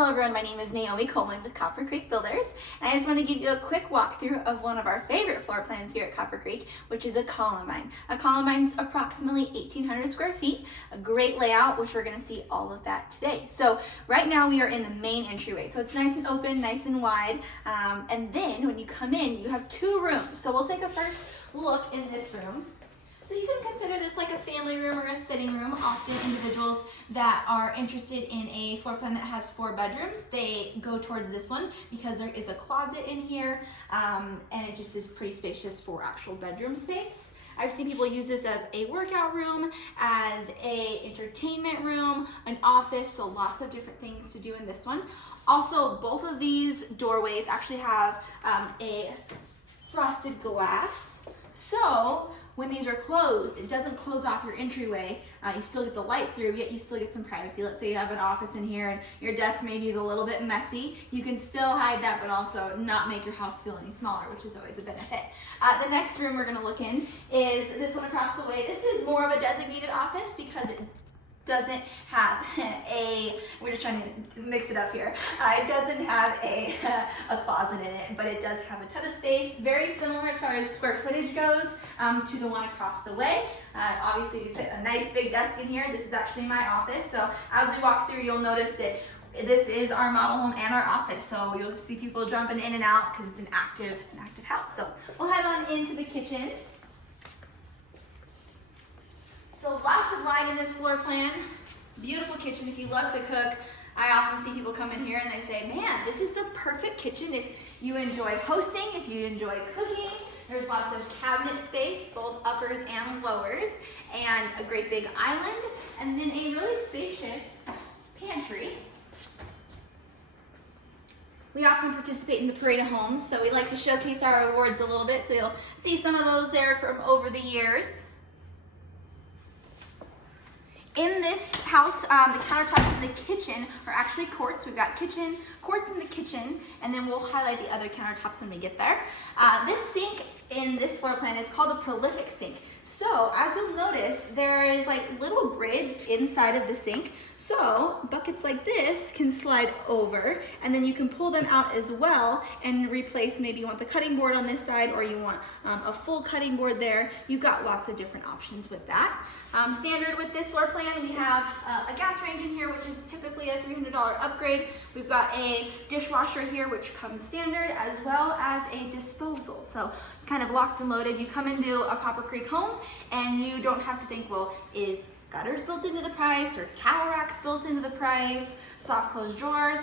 Hello everyone, my name is Naomi with Copper Creek Builders, and I just want to give you a quick walkthrough of one of our favorite floor plans here at Copper Creek, which is a Columbine. A Columbine's approximately 1,800 square feet, a great layout, which we're going to see all of that today. So right now we are in the main entryway, so it's nice and open, nice and wide, and then when you come in, you have two rooms. So we'll take a first look in this room. So you can consider this like a family room or a sitting room. Often individuals that are interested in a floor plan that has 4 bedrooms, they go towards this one because there is a closet in here, and it just is pretty spacious for actual bedroom space. I've seen people use this as a workout room, as a entertainment room, an office, so lots of different things to do in this one. Also, both of these doorways actually have a frosted glass. So when these are closed, it doesn't close off your entryway. You still get the light through, yet you still get some privacy. Let's say you have an office in here and your desk maybe is a little bit messy. You can still hide that, but also not make your house feel any smaller, which is always a benefit. The next room we're gonna look in is this one across the way. This is more of a designated office because it doesn't have we're just trying to mix it up here. It doesn't have a closet in it, but it does have a ton of space. Very similar as far as square footage goes to the one across the way. Obviously we fit a nice big desk in here. This is actually my office. So as we walk through, you'll notice that this is our model home and our office. So you'll see people jumping in and out because it's an active house. So we'll head on into the kitchen. So lots of light in this floor plan. Beautiful kitchen if you love to cook. I often see people come in here and they say, man, this is the perfect kitchen if you enjoy hosting, if you enjoy cooking. There's lots of cabinet space, both uppers and lowers, and a great big island, and then a really spacious pantry. We often participate in the Parade of Homes, so we like to showcase our awards a little bit, so you'll see some of those there from over the years. In this house, the countertops in the kitchen are actually quartz. We've got quartz in the kitchen, and then we'll highlight the other countertops when we get there. This sink in this floor plan is called a prolific sink. So as you'll notice, there is like little grids inside of the sink. So buckets like this can slide over, and then you can pull them out as well and replace, maybe you want the cutting board on this side or you want a full cutting board there. You've got lots of different options with that. Standard with this floor plan, we have a gas range in here, which is typically a $300 upgrade. We've got a dishwasher here, which comes standard, as well as a disposal. So kind of locked and loaded. You come into a Copper Creek home and you don't have to think, well, is gutters built into the price or towel racks built into the price, soft close drawers,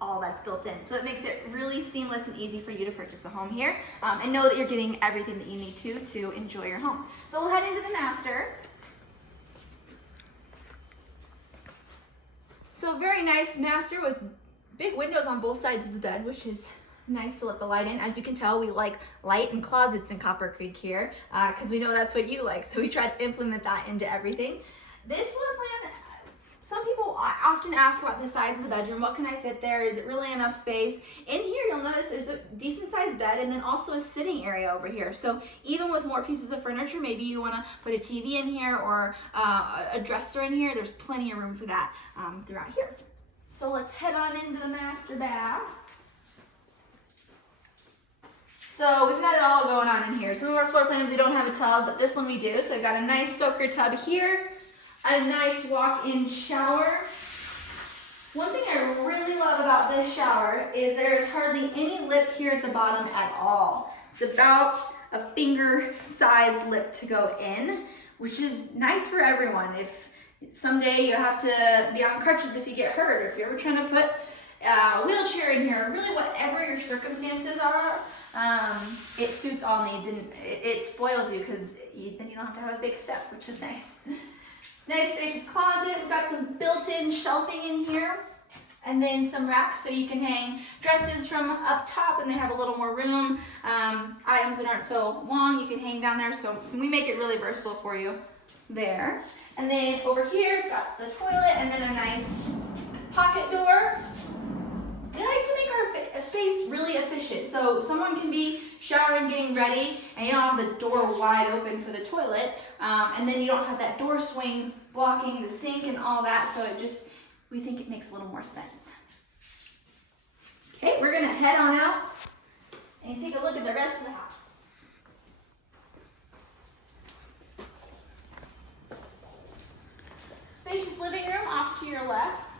all that's built in. So it makes it really seamless and easy for you to purchase a home here and know that you're getting everything that you need to enjoy your home. So we'll head into the master. So very nice master with big windows on both sides of the bed, which is nice to let the light in. As you can tell, we like light and closets in Copper Creek here because we know that's what you like. So we try to implement that into everything. This floor plan, some people often ask about the size of the bedroom. What can I fit there? Is it really enough space? In here, you'll notice there's a decent sized bed and then also a sitting area over here. So even with more pieces of furniture, maybe you want to put a TV in here or a dresser in here. There's plenty of room for that throughout here. So let's head on into the master bath. So we've got it all going on in here. Some of our floor plans we don't have a tub, but this one we do. So I've got a nice soaker tub here, a nice walk-in shower. One thing I really love about this shower is there is hardly any lip here at the bottom at all. It's about a finger-sized lip to go in, which is nice for everyone. If someday you have to be on crutches if you get hurt, or if you're ever trying to put a wheelchair in here, really whatever your circumstances are, it suits all needs and it spoils you because then you don't have to have a big step, which is nice. Nice spacious closet. We've got some built-in shelving in here and then some racks so you can hang dresses from up top and they have a little more room. Items that aren't so long you can hang down there, so we make it really versatile for you there. And then over here, got the toilet and then a nice pocket door. We like to make our space really efficient. So someone can be showering, getting ready, and you don't have the door wide open for the toilet, and then you don't have that door swing blocking the sink and all that, so we think it makes a little more sense. Okay, we're gonna head on out and take a look at the rest of the house. Spacious living room off to your left.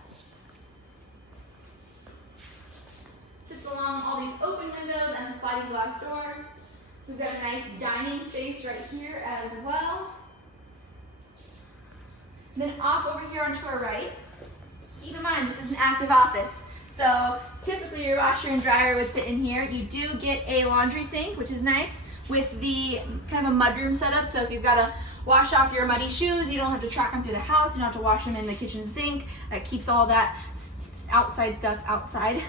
Sits along all these open windows and a sliding glass door. We've got a nice dining space right here as well. And then off over here onto our right. Keep in mind, this is an active office. So typically your washer and dryer would sit in here. You do get a laundry sink, which is nice, with the kind of a mudroom setup. So if you've got to wash off your muddy shoes, you don't have to track them through the house. You don't have to wash them in the kitchen sink. It keeps all that outside stuff outside.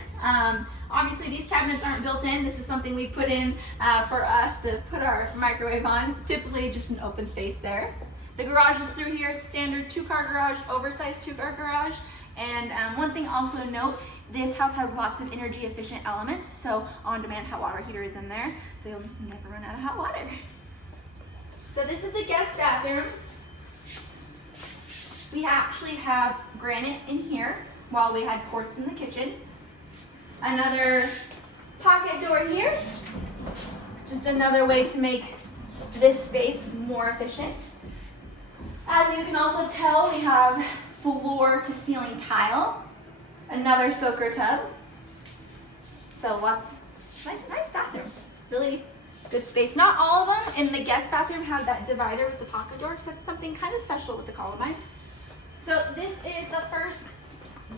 Obviously these cabinets aren't built in. This is something we put in for us to put our microwave on. Typically just an open space there. The garage is through here, standard 2-car garage, oversized 2-car garage. And one thing also to note, this house has lots of energy efficient elements. So on-demand hot water heater is in there, so you'll never run out of hot water. So this is the guest bathroom. We actually have granite in here while we had quartz in the kitchen. Another pocket door here. Just another way to make this space more efficient. As you can also tell, we have floor to ceiling tile. Another soaker tub. So lots, nice bathrooms. Really good space. Not all of them in the guest bathroom have that divider with the pocket door, so that's something kind of special with the Columbine. So this is the first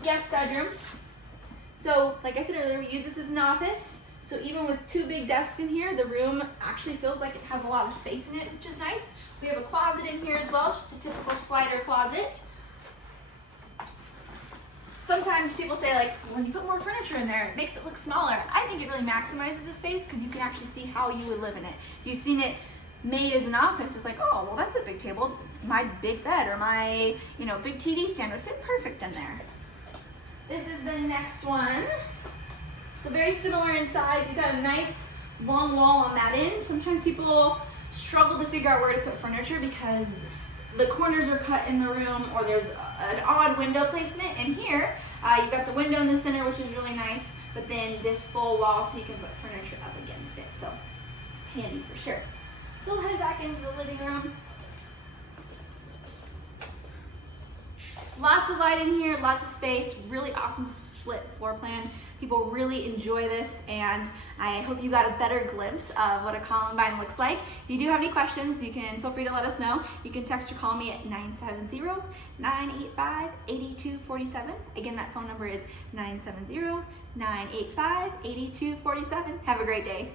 guest bedroom. So like I said earlier, we use this as an office. So even with 2 big desks in here, the room actually feels like it has a lot of space in it, which is nice. We have a closet in here as well, just a typical slider closet. Sometimes people say, like, when you put more furniture in there, it makes it look smaller. I think it really maximizes the space because you can actually see how you would live in it. If you've seen it made as an office, it's like, oh, well, that's a big table. My big bed or my, big TV stand would fit perfect in there. This is the next one. So very similar in size. You've got a nice long wall on that end. Sometimes people struggle to figure out where to put furniture because the corners are cut in the room or there's an odd window placement. And here, you've got the window in the center, which is really nice, but then this full wall so you can put furniture up against it. So it's handy for sure. So we'll head back into the living room. Lots of light in here, lots of space, really awesome split floor plan. People really enjoy this, and I hope you got a better glimpse of what a Columbine looks like. If you do have any questions, you can feel free to let us know. You can text or call me at 970-985-8247. Again, that phone number is 970-985-8247. Have a great day.